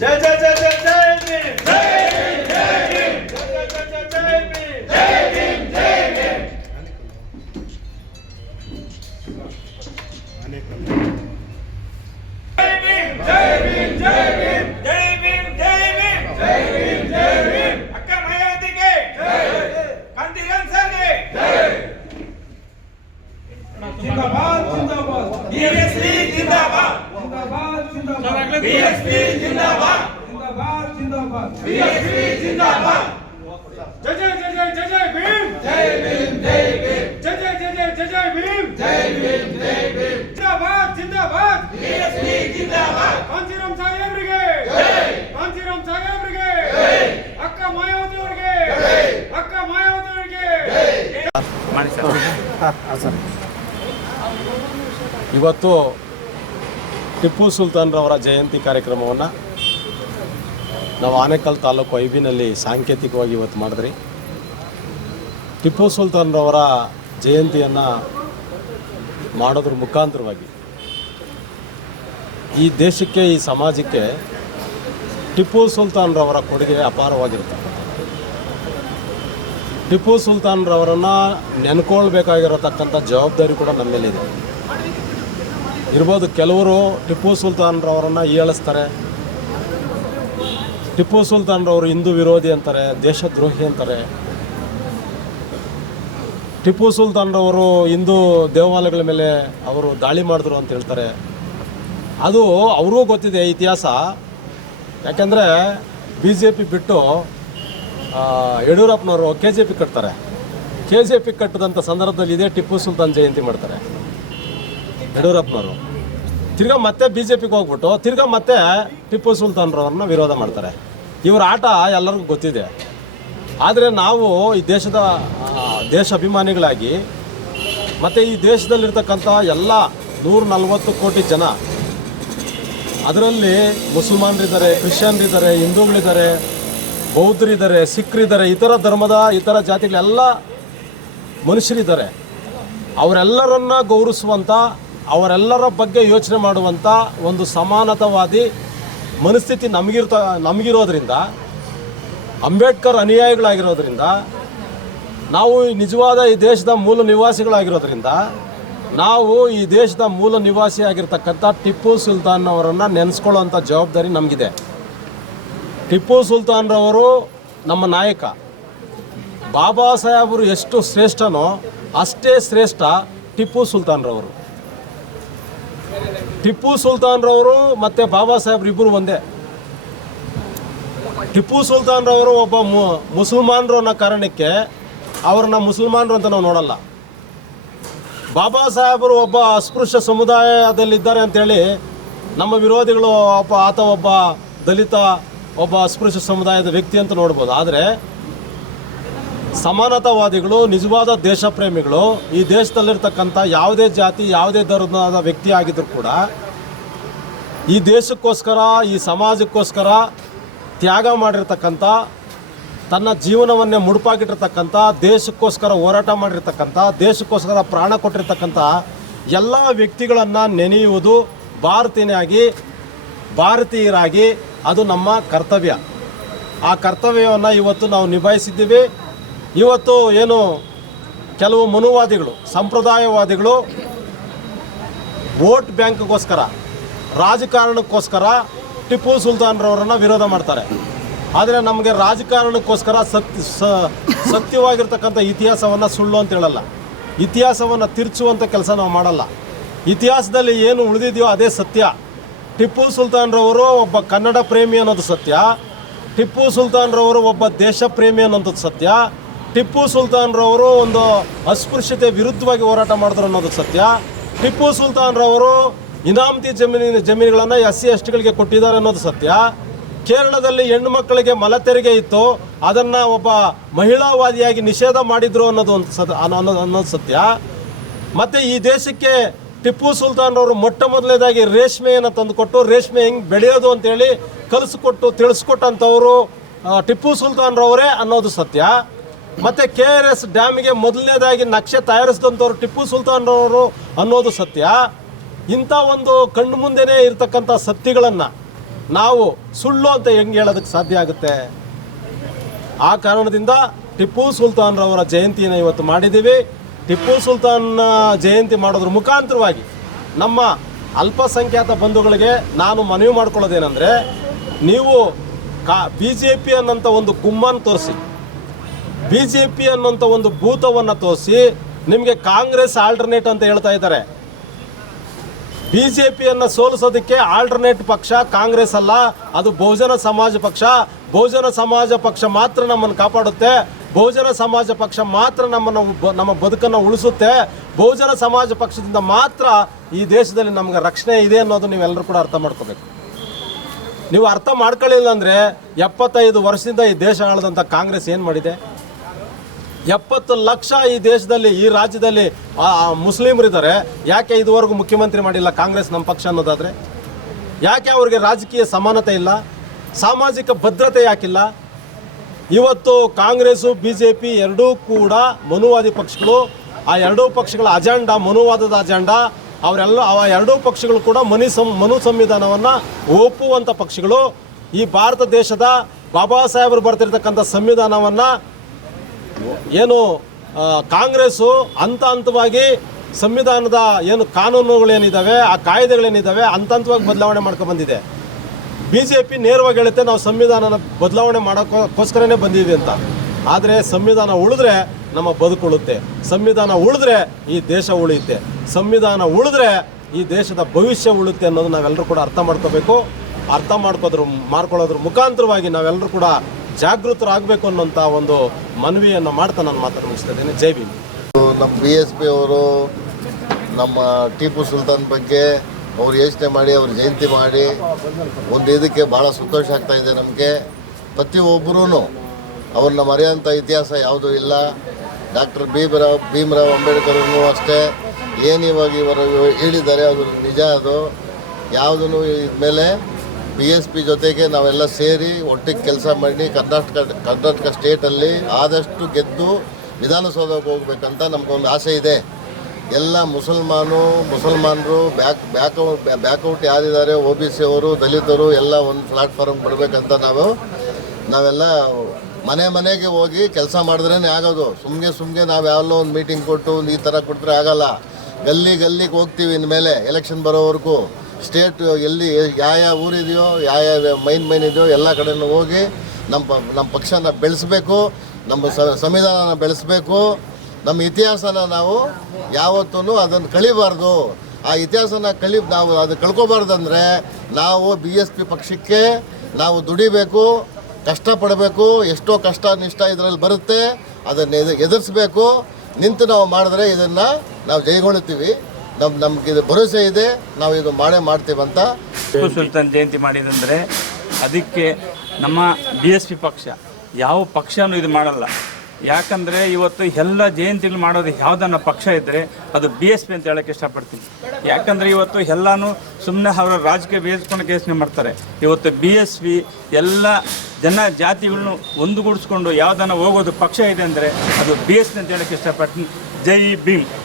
ಜೈ ಜೈ ಜೈ ಜೈ ಜೈ ಭೀಮ್, ಜೈ ಭೀಮ್, ಜೈ ಭೀಮ್, ಜೈ ಜೈ ಜೈ ಜೈ ಭೀಮ್, ಜೈ ಭೀಮ್, ಜೈ ಭೀಮ್. ಜೈ ಭೀಮ್, ಜೈ ಭೀಮ್, ಜೈ ಭೀಮ್, ಜೈ ಭೀಮ್, ಜೈ ಭೀಮ್, ಜೈ ಭೀಮ್, ಜೈ ಭೀಮ್. ಅಕ್ಕ ಮಾಯಾವತಿಗೆ ಜೈ, ಕಾಂತಿಲಾಲ್ ಸರ್ಗೆ ಜೈ. ಜಿಂದಾಬಾದ್ ಜಿಂದಾಬಾದ್, ಬಿಎಸ್ಪಿ ಜಿಂದಾಬಾದ್ ಜಿಂದಾಬಾದ್ ಜಿಂದಾಬಾದ್, ಬಿಎಸ್ಪಿ ಜಿಂದಾಬಾದ್ ಜಿಂದಾಬಾದ್ ಜಿಂದಾಬಾದ್, ಬಿಎಸ್ಪಿ ಜಿಂದಾಬಾದ್. ಜೈ ಜೈ ಜೈ ಜೈ ಜೈ ಜೈ ಭೀಮ್, ಜೈ ಭೀಮ್, ಜೈ ಭೀಮ್, ಜೈ ಜೈ ಜೈ ಜೈ ಜೈ ಜೈ ಭೀಮ್, ಜೈ ಭೀಮ್, ಜೈ ಭೀಮ್. ಜಿಂದಾಬಾದ್ ಜಿಂದಾಬಾದ್, ಬಿಎಸ್ಪಿ ಜಿಂದಾಬಾದ್. ಕಾಂತಿರಾಮ್ ಸಾಹೇಬ್ರಿಗೆ ಜೈ, ಕಾಂತಿರಾಮ್ ಸಾಹೇಬ್ರಿಗೆ ಜೈ, ಅಕ್ಕ ಮಾಯಾವತಿ ಅವರಿಗೆ ಜೈ, ಅಕ್ಕ ಮಾಯಾವತಿ ಅವರಿಗೆ ಜೈ. ಇವತ್ತು ಟಿಪ್ಪು ಸುಲ್ತಾನ್ರವರ ಜಯಂತಿ ಕಾರ್ಯಕ್ರಮವನ್ನು ನಾವು ಆನೇಕಲ್ ತಾಲೂಕು ಐಬಿನಲ್ಲಿ ಸಾಂಕೇತಿಕವಾಗಿ ಇವತ್ತು ಮಾಡಿದ್ರಿ. ಟಿಪ್ಪು ಸುಲ್ತಾನ್ರವರ ಜಯಂತಿಯನ್ನು ಮಾಡೋದ್ರ ಮುಖಾಂತರವಾಗಿ ಈ ದೇಶಕ್ಕೆ, ಈ ಸಮಾಜಕ್ಕೆ ಟಿಪ್ಪು ಸುಲ್ತಾನ್ರವರ ಕೊಡುಗೆ ಅಪಾರವಾಗಿರುತ್ತೆ. ಟಿಪ್ಪು ಸುಲ್ತಾನ್ರವರನ್ನು ನೆನ್ಕೊಳ್ಬೇಕಾಗಿರತಕ್ಕಂಥ ಜವಾಬ್ದಾರಿ ಕೂಡ ನಮ್ಮ ಮೇಲಿದೆ. ಇರ್ಬೋದು, ಕೆಲವರು ಟಿಪ್ಪು ಸುಲ್ತಾನ್ರವರನ್ನು ಹೀಯಾಳಿಸ್ತಾರೆ, ಟಿಪ್ಪು ಸುಲ್ತಾನ್ರವರು ಹಿಂದೂ ವಿರೋಧಿ ಅಂತಾರೆ, ದೇಶದ್ರೋಹಿ ಅಂತಾರೆ. ಟಿಪ್ಪು ಸುಲ್ತಾನ್ರವರು ಹಿಂದೂ ದೇವಾಲಯಗಳ ಮೇಲೆ ಅವರು ದಾಳಿ ಮಾಡಿದ್ರು ಅಂತ ಹೇಳ್ತಾರೆ. ಅದು ಅವ್ರಿಗೂ ಗೊತ್ತಿದೆ ಇತಿಹಾಸ. ಯಾಕೆಂದರೆ BJP ಬಿಟ್ಟು ಯಡಿಯೂರಪ್ಪನವರು KJP ಕಟ್ತಾರೆ. KJP ಕಟ್ಟಿದಂಥ ಸಂದರ್ಭದಲ್ಲಿ ಇದೇ ಟಿಪ್ಪು ಸುಲ್ತಾನ್ ಜಯಂತಿ ಮಾಡ್ತಾರೆ ಯಡಿಯೂರಪ್ಪನವರು. ತಿರ್ಗಾ ಮತ್ತೆ BJPಗೆ ಹೋಗ್ಬಿಟ್ಟು ತಿರ್ಗಾ ಮತ್ತೆ ಟಿಪ್ಪು ಸುಲ್ತಾನ್ರವ್ರನ್ನ ವಿರೋಧ ಮಾಡ್ತಾರೆ. ಇವರ ಆಟ ಎಲ್ಲರಿಗೂ ಗೊತ್ತಿದೆ. ಆದರೆ ನಾವು ಈ ದೇಶ ಅಭಿಮಾನಿಗಳಾಗಿ ಮತ್ತು ಈ ದೇಶದಲ್ಲಿರ್ತಕ್ಕಂಥ ಎಲ್ಲ 140 ಕೋಟಿ ಜನ, ಅದರಲ್ಲಿ ಮುಸಲ್ಮಾನರಿದ್ದಾರೆ, ಕ್ರಿಶ್ಚಿಯನ್ರಿದ್ದಾರೆ, ಹಿಂದೂಗಳಿದ್ದಾರೆ, ಬೌದ್ಧರಿದ್ದಾರೆ, ಸಿಖ್ರಿದ್ದಾರೆ, ಇತರ ಧರ್ಮದ ಇತರ ಜಾತಿಗಳೆಲ್ಲ ಮನುಷ್ಯರಿದ್ದಾರೆ. ಅವರೆಲ್ಲರನ್ನ ಗೌರವಿಸುವಂಥ, ಅವರೆಲ್ಲರ ಬಗ್ಗೆ ಯೋಚನೆ ಮಾಡುವಂಥ ಒಂದು ಸಮಾನತಾವಾದಿ ಮನಸ್ಥಿತಿ ನಮಗಿರೋದ್ರಿಂದ, ಅಂಬೇಡ್ಕರ್ ಅನುಯಾಯಿಗಳಾಗಿರೋದ್ರಿಂದ, ನಾವು ನಿಜವಾದ ಈ ದೇಶದ ಮೂಲ ನಿವಾಸಿಗಳಾಗಿರೋದ್ರಿಂದ, ನಾವು ಈ ದೇಶದ ಮೂಲ ನಿವಾಸಿಯಾಗಿರ್ತಕ್ಕಂಥ ಟಿಪ್ಪು ಸುಲ್ತಾನ್ ಅವರನ್ನು ನೆನೆಸ್ಕೊಳ್ಳೋವಂಥ ಜವಾಬ್ದಾರಿ ನಮಗಿದೆ. ಟಿಪ್ಪು ಸುಲ್ತಾನ್ರವರು ನಮ್ಮ ನಾಯಕ. ಬಾಬಾ ಸಾಹೇಬರು ಎಷ್ಟು ಶ್ರೇಷ್ಠನೋ ಅಷ್ಟೇ ಶ್ರೇಷ್ಠ ಟಿಪ್ಪು ಸುಲ್ತಾನ್ರವರು. ಟಿಪ್ಪು ಸುಲ್ತಾನ್ರವರು ಮತ್ತು ಬಾಬಾ ಸಾಹೇಬ್ರು ಇಬ್ಬರು ಒಂದೇ. ಟಿಪ್ಪು ಸುಲ್ತಾನ್ರವರು ಒಬ್ಬ ಮುಸಲ್ಮಾನರು ಅನ್ನೋ ಕಾರಣಕ್ಕೆ ಅವ್ರನ್ನ ಮುಸಲ್ಮಾನರು ಅಂತ ನಾವು ನೋಡಲ್ಲ. ಬಾಬಾ ಸಾಹೇಬರು ಒಬ್ಬ ಅಸ್ಪೃಶ್ಯ ಸಮುದಾಯದಲ್ಲಿದ್ದಾರೆ ಅಂಥೇಳಿ ನಮ್ಮ ವಿರೋಧಿಗಳು ಆತ ಒಬ್ಬ ದಲಿತ, ಒಬ್ಬ ಅಸ್ಪೃಶ್ಯ ಸಮುದಾಯದ ವ್ಯಕ್ತಿ ಅಂತ ನೋಡ್ಬೋದು. ಆದರೆ ಸಮಾನತಾವಾದಿಗಳು, ನಿಜವಾದ ದೇಶ ಪ್ರೇಮಿಗಳು, ಈ ದೇಶದಲ್ಲಿರ್ತಕ್ಕಂಥ ಯಾವುದೇ ಜಾತಿ, ಯಾವುದೇ ಧರ್ಮದ ವ್ಯಕ್ತಿ ಆಗಿದ್ದರೂ ಕೂಡ ಈ ದೇಶಕ್ಕೋಸ್ಕರ, ಈ ಸಮಾಜಕ್ಕೋಸ್ಕರ ತ್ಯಾಗ ಮಾಡಿರ್ತಕ್ಕಂಥ, ತನ್ನ ಜೀವನವನ್ನೇ ಮುಡುಪಾಗಿಟ್ಟಿರ್ತಕ್ಕಂಥ, ದೇಶಕ್ಕೋಸ್ಕರ ಹೋರಾಟ ಮಾಡಿರ್ತಕ್ಕಂಥ, ದೇಶಕ್ಕೋಸ್ಕರ ಪ್ರಾಣ ಕೊಟ್ಟಿರ್ತಕ್ಕಂಥ ಎಲ್ಲ ವ್ಯಕ್ತಿಗಳನ್ನು ನೆನೆಯುವುದು ಭಾರತೀಯರಾಗಿ ಅದು ನಮ್ಮ ಕರ್ತವ್ಯ. ಆ ಕರ್ತವ್ಯವನ್ನು ಇವತ್ತು ನಾವು ನಿಭಾಯಿಸಿದ್ದೀವಿ. ಇವತ್ತು ಏನು ಕೆಲವು ಮನುವಾದಿಗಳು, ಸಂಪ್ರದಾಯವಾದಿಗಳು ವೋಟ್ ಬ್ಯಾಂಕ್ಗೋಸ್ಕರ, ರಾಜಕಾರಣಕ್ಕೋಸ್ಕರ ಟಿಪ್ಪು ಸುಲ್ತಾನ್ರವರನ್ನು ವಿರೋಧ ಮಾಡ್ತಾರೆ. ಆದರೆ ನಮಗೆ ರಾಜಕಾರಣಕ್ಕೋಸ್ಕರ ಸತ್ಯವಾಗಿರ್ತಕ್ಕಂಥ ಇತಿಹಾಸವನ್ನು ಸುಳ್ಳು ಅಂತ ಹೇಳಲ್ಲ. ಇತಿಹಾಸವನ್ನು ತಿರುಚುವಂಥ ಕೆಲಸ ನಾವು ಮಾಡಲ್ಲ. ಇತಿಹಾಸದಲ್ಲಿ ಏನು ಉಳಿದಿದೆಯೋ ಅದೇ ಸತ್ಯ. ಟಿಪ್ಪು ಸುಲ್ತಾನ್ರವರು ಒಬ್ಬ ಕನ್ನಡ ಪ್ರೇಮಿ ಅನ್ನೋದು ಸತ್ಯ. ಟಿಪ್ಪು ಸುಲ್ತಾನ್ರವರು ಒಬ್ಬ ದೇಶ ಪ್ರೇಮಿ ಅನ್ನೋದು ಸತ್ಯ. ಟಿಪ್ಪು ಸುಲ್ತಾನ್ರವರು ಒಂದು ಅಸ್ಪೃಶ್ಯತೆ ವಿರುದ್ಧವಾಗಿ ಹೋರಾಟ ಮಾಡಿದ್ರು ಅನ್ನೋದು ಸತ್ಯ. ಟಿಪ್ಪು ಸುಲ್ತಾನ್ರವರು ಇನಾಮತಿ ಜಮೀನುಗಳನ್ನು SC STಗಳಿಗೆ ಕೊಟ್ಟಿದ್ದಾರೆ ಅನ್ನೋದು ಸತ್ಯ. ಕೇರಳದಲ್ಲಿ ಹೆಣ್ಣು ಮಕ್ಕಳಿಗೆ ಮಲ ತೆರಿಗೆ ಇತ್ತು, ಅದನ್ನು ಒಬ್ಬ ಮಹಿಳಾವಾದಿಯಾಗಿ ನಿಷೇಧ ಮಾಡಿದ್ರು ಅನ್ನೋದು ಸತ್ಯ. ಮತ್ತು ಈ ದೇಶಕ್ಕೆ ಟಿಪ್ಪು ಸುಲ್ತಾನ್ರವರು ಮೊಟ್ಟ ಮೊದಲನೇದಾಗಿ ರೇಷ್ಮೆಯನ್ನು ತಂದುಕೊಟ್ಟು, ರೇಷ್ಮೆ ಹೆಂಗೆ ಬೆಳೆಯೋದು ಅಂತೇಳಿ ತಿಳಿಸ್ಕೊಟ್ಟಂಥವರು ಟಿಪ್ಪು ಸುಲ್ತಾನ್ರವರೇ ಅನ್ನೋದು ಸತ್ಯ. ಮತ್ತು KRS ಡ್ಯಾಮಿಗೆ ಮೊದಲನೇದಾಗಿ ನಕ್ಷೆ ತಯಾರಿಸಿದಂಥವ್ರು ಟಿಪ್ಪು ಸುಲ್ತಾನ್ರವರು ಅನ್ನೋದು ಸತ್ಯ. ಇಂಥ ಒಂದು ಕಣ್ಣು ಮುಂದೆನೇ ಇರ್ತಕ್ಕಂಥ ಸತ್ಯಗಳನ್ನು ನಾವು ಸುಳ್ಳು ಅಂತ ಹೆಂಗೆ ಹೇಳೋದಕ್ಕೆ ಸಾಧ್ಯ ಆಗುತ್ತೆ? ಆ ಕಾರಣದಿಂದ ಟಿಪ್ಪು ಸುಲ್ತಾನ್ರವರ ಜಯಂತಿಯನ್ನು ಇವತ್ತು ಮಾಡಿದ್ದೀವಿ. ಟಿಪ್ಪು ಸುಲ್ತಾನ್ ಜಯಂತಿ ಮಾಡೋದ್ರ ಮುಖಾಂತರವಾಗಿ ನಮ್ಮ ಅಲ್ಪಸಂಖ್ಯಾತ ಬಂಧುಗಳಿಗೆ ನಾನು ಮನವಿ ಮಾಡ್ಕೊಳ್ಳೋದೇನೆಂದರೆ, ನೀವು ಬಿ ಜೆ ಪಿ ಅನ್ನೋಂಥ ಒಂದು ಗುಮ್ಮನ್ನು ತೋರಿಸಿ, ಬಿ ಜೆ ಪಿ ಅನ್ನೋಂಥ ಒಂದು ಭೂತವನ್ನು ತೋರಿಸಿ, ನಿಮಗೆ ಕಾಂಗ್ರೆಸ್ ಆಲ್ಟರ್ನೇಟ್ ಅಂತ ಹೇಳ್ತಾ ಇದ್ದಾರೆ. ಬಿ ಜೆ ಪಿಯನ್ನು ಸೋಲಿಸೋದಕ್ಕೆ ಆಲ್ಟರ್ನೇಟ್ ಪಕ್ಷ ಕಾಂಗ್ರೆಸ್ ಅಲ್ಲ, ಅದು ಬಹುಜನ ಸಮಾಜ ಪಕ್ಷ. ಬಹುಜನ ಸಮಾಜ ಪಕ್ಷ ಮಾತ್ರ ನಮ್ಮನ್ನು ಕಾಪಾಡುತ್ತೆ, ಬಹುಜನ ಸಮಾಜ ಪಕ್ಷ ಮಾತ್ರ ನಮ್ಮ ಬದುಕನ್ನು ಉಳಿಸುತ್ತೆ, ಬಹುಜನ ಸಮಾಜ ಪಕ್ಷದಿಂದ ಮಾತ್ರ ಈ ದೇಶದಲ್ಲಿ ನಮಗೆ ರಕ್ಷಣೆ ಇದೆ ಅನ್ನೋದು ನೀವೆಲ್ಲರೂ ಕೂಡ ಅರ್ಥ ಮಾಡ್ಕೋಬೇಕು. ನೀವು ಅರ್ಥ ಮಾಡ್ಕೊಳ್ಳಿಲ್ಲ ಅಂದರೆ 75 ವರ್ಷದಿಂದ ಈ ದೇಶ ಆಳಿದಂಥ ಕಾಂಗ್ರೆಸ್ ಏನು ಮಾಡಿದೆ? 70 ಲಕ್ಷ ಈ ದೇಶದಲ್ಲಿ, ಈ ರಾಜ್ಯದಲ್ಲಿ ಮುಸ್ಲಿಮರಿದ್ದಾರೆ. ಯಾಕೆ ಇದುವರೆಗೂ ಮುಖ್ಯಮಂತ್ರಿ ಮಾಡಿಲ್ಲ ಕಾಂಗ್ರೆಸ್ ನಮ್ಮ ಪಕ್ಷ ಅನ್ನೋದಾದರೆ? ಯಾಕೆ ಅವ್ರಿಗೆ ರಾಜಕೀಯ ಸಮಾನತೆ ಇಲ್ಲ? ಸಾಮಾಜಿಕ ಭದ್ರತೆ ಯಾಕಿಲ್ಲ? ಇವತ್ತು ಕಾಂಗ್ರೆಸ್ಸು ಬಿ ಜೆ ಪಿ ಎರಡೂ ಕೂಡ ಮನುವಾದಿ ಪಕ್ಷಗಳು. ಆ ಎರಡೂ ಪಕ್ಷಗಳ ಅಜೆಂಡಾ ಮನುವಾದದ ಅಜೆಂಡಾ. ಆ ಎರಡೂ ಪಕ್ಷಗಳು ಕೂಡ ಮನು ಸಂವಿಧಾನವನ್ನು ಒಪ್ಪುವಂಥ ಪಕ್ಷಗಳು. ಈ ಭಾರತ ದೇಶದ ಬಾಬಾ ಸಾಹೇಬರು ಬರ್ತಿರ್ತಕ್ಕಂಥ ಸಂವಿಧಾನವನ್ನು ಏನು ಕಾಂಗ್ರೆಸ್ಸು ಹಂತವಾಗಿ ಸಂವಿಧಾನದ ಏನು ಕಾನೂನುಗಳೇನಿದ್ದಾವೆ, ಆ ಕಾಯ್ದೆಗಳೇನಿದ್ದಾವೆ ಹಂತವಾಗಿ ಬದಲಾವಣೆ ಮಾಡ್ಕೊಂಡು ಬಂದಿದೆ. ಬಿ ಜೆ ಪಿ ನೇರವಾಗಿ ಹೇಳುತ್ತೆ ನಾವು ಸಂವಿಧಾನನ ಬದಲಾವಣೆ ಮಾಡೋಕ್ಕೋಸ್ಕರನೇ ಬಂದೀವಿ ಅಂತ. ಆದರೆ ಸಂವಿಧಾನ ಉಳಿದ್ರೆ ನಮ್ಮ ಬದುಕು ಉಳುತ್ತೆ, ಸಂವಿಧಾನ ಉಳಿದ್ರೆ ಈ ದೇಶ ಉಳಿಯುತ್ತೆ, ಸಂವಿಧಾನ ಉಳಿದ್ರೆ ಈ ದೇಶದ ಭವಿಷ್ಯ ಉಳುತ್ತೆ ಅನ್ನೋದು ನಾವೆಲ್ಲರೂ ಕೂಡ ಅರ್ಥ ಮಾಡ್ಕೋಬೇಕು. ಅರ್ಥ ಮಾಡ್ಕೊಳ್ಳೋದ್ರ ಮುಖಾಂತರವಾಗಿ ನಾವೆಲ್ಲರೂ ಕೂಡ ಜಾಗೃತರಾಗಬೇಕು ಅನ್ನೋಂಥ ಒಂದು ಮನವಿಯನ್ನು ಮಾಡ್ತಾ ನಾನು ಮಾತನ್ನು ಮುಗಿಸ್ತಾ ಇದ್ದೇನೆ. ಜೈ ಭೀಮ್. ನಮ್ಮ BSP ಅವರು ನಮ್ಮ ಟಿಪ್ಪು ಸುಲ್ತಾನ್ ಬಗ್ಗೆ ಅವ್ರು ಯೋಚನೆ ಮಾಡಿ ಅವ್ರ ಜಯಂತಿ ಮಾಡಿ ಒಂದು ಇದಕ್ಕೆ ಭಾಳ ಸಂತೋಷ ಆಗ್ತಾ ಇದೆ ನಮಗೆ. ಪ್ರತಿಯೊಬ್ಬರೂ ಅವ್ರನ್ನ ಮರೆಯೋಂಥ ಇತಿಹಾಸ ಯಾವುದೂ ಇಲ್ಲ. ಡಾಕ್ಟರ್ ಭೀಮರಾವ್ ಅಂಬೇಡ್ಕರ್ನು ಅಷ್ಟೇ, ಏನು ಇವರು ಹೇಳಿದ್ದಾರೆ ಅದು ನಿಜ. ಅದು ಯಾವುದೂ ಇದ್ಮೇಲೆ BSP ಜೊತೆಗೆ ನಾವೆಲ್ಲ ಸೇರಿ ಒಟ್ಟಿಗೆ ಕೆಲಸ ಮಾಡಿ ಕರ್ನಾಟಕ ಸ್ಟೇಟಲ್ಲಿ ಆದಷ್ಟು ಗೆದ್ದು ವಿಧಾನಸೌಧಕ್ಕೆ ಹೋಗ್ಬೇಕಂತ ನಮಗೊಂದು ಆಸೆ ಇದೆ. ಎಲ್ಲ ಮುಸಲ್ಮಾನರು ಬ್ಯಾಕ್ಔಟ್ ಯಾರಿದ್ದಾರೆ, OBC ಅವರು, ದಲಿತರು ಎಲ್ಲ ಒಂದು ಪ್ಲಾಟ್ಫಾರ್ಮ್ ಬಿಡಬೇಕಂತ ನಾವೆಲ್ಲ ಮನೆಗೆ ಹೋಗಿ ಕೆಲಸ ಮಾಡಿದ್ರೇ ಆಗೋದು. ಸುಮ್ಮನೆ ನಾವು ಯಾವಲ್ಲೋ ಒಂದು ಮೀಟಿಂಗ್ ಕೊಟ್ಟು ಒಂದು ಈ ಥರ ಕೊಟ್ಟರೆ ಆಗಲ್ಲ. ಗಲ್ಲಿಗೆ ಹೋಗ್ತೀವಿ. ಇನ್ಮೇಲೆ ಎಲೆಕ್ಷನ್ ಬರೋವರೆಗೂ ಸ್ಟೇಟ್ ಎಲ್ಲಿ ಯಾವ ಊರಿದೆಯೋ, ಯಾವ ಮೈನ್ ಇದೆಯೋ ಎಲ್ಲ ಕಡೆನೂ ಹೋಗಿ ನಮ್ಮ ಪಕ್ಷನ ಬೆಳೆಸಬೇಕು, ನಮ್ಮ ಸಂವಿಧಾನನ ಬೆಳೆಸಬೇಕು. ನಮ್ಮ ಇತಿಹಾಸನ ನಾವು ಯಾವತ್ತೂ ಅದನ್ನು ಕಳಿಬಾರ್ದು. ಆ ಇತಿಹಾಸನ ನಾವು ಅದು ಕಳ್ಕೊಬಾರ್ದಂದ್ರೆ ನಾವು BSP ಪಕ್ಷಕ್ಕೆ ನಾವು ದುಡಿಬೇಕು, ಕಷ್ಟಪಡಬೇಕು. ಎಷ್ಟೋ ಕಷ್ಟ ನಿಷ್ಠ ಇದರಲ್ಲಿ ಬರುತ್ತೆ, ಅದನ್ನು ಎದುರಿಸ್ಬೇಕು. ನಿಂತು ನಾವು ಮಾಡಿದ್ರೆ ಇದನ್ನು ನಾವು ಜೈಗೊಳ್ಳುತ್ತೀವಿ. ನಮ್ಗೆ ಇದು ಭರವಸೆ ಇದೆ, ನಾವು ಇದು ಮಾಡ್ತೀವಂತ. ಟಿಪ್ಪು ಸುಲ್ತಾನ್ ಜಯಂತಿ ಮಾಡಿದಂದರೆ ಅದಕ್ಕೆ ನಮ್ಮ BSP ಪಕ್ಷ ಯಾವ ಪಕ್ಷನೂ ಇದು ಮಾಡಲ್ಲ. ಯಾಕಂದರೆ ಇವತ್ತು ಎಲ್ಲ ಜಯಂತಿಗಳು ಮಾಡೋದು ಯಾವುದನ್ನ ಪಕ್ಷ ಇದ್ದರೆ ಅದು BSP ಅಂತ ಹೇಳೋಕ್ಕೆ ಇಷ್ಟಪಡ್ತೀನಿ. ಯಾಕಂದರೆ ಇವತ್ತು ಎಲ್ಲನೂ ಸುಮ್ಮನೆ ಅವರ ರಾಜಕೀಯ ಬೇಯಿಸ್ಕೊಂಡು ಯೋಚನೆ ಮಾಡ್ತಾರೆ. ಇವತ್ತು BSP ಎಲ್ಲ ಜಾತಿಗಳನ್ನು ಒಂದುಗೂಡಿಸ್ಕೊಂಡು ಯಾವುದನ್ನು ಹೋಗೋದು ಪಕ್ಷ ಇದೆ ಅಂದರೆ ಅದು BSP ಅಂತ ಹೇಳೋಕ್ಕೆ ಇಷ್ಟಪಡ್ತೀನಿ. ಜೈ ಭೀಮ್.